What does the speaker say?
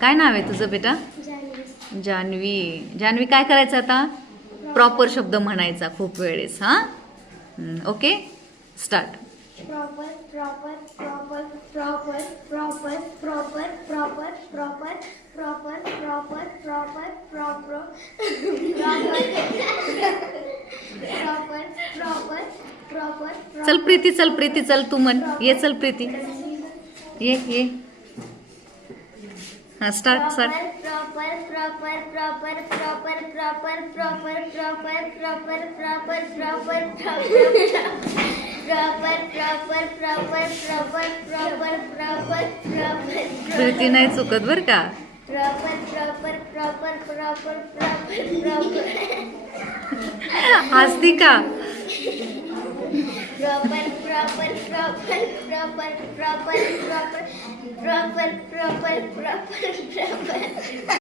काय नाव आहे तुझं बेटा? जान्हवी. जान्हवी काय करायचं आता? प्रॉपर शब्द म्हणायचा खूप वेळेस. हां, okay, start. Proper, proper, proper, proper, proper, proper, proper, proper, proper, proper, proper, proper, proper, proper. चल प्रीती, चल प्रीती, चल तू म्हण. ये चल प्रीती, ये. हां, start. Proper, proper, proper, proper, proper, proper, proper, proper, proper, proper, proper, proper. Preeti नाही चुकत बरं का. Proper. हसती का? Proper.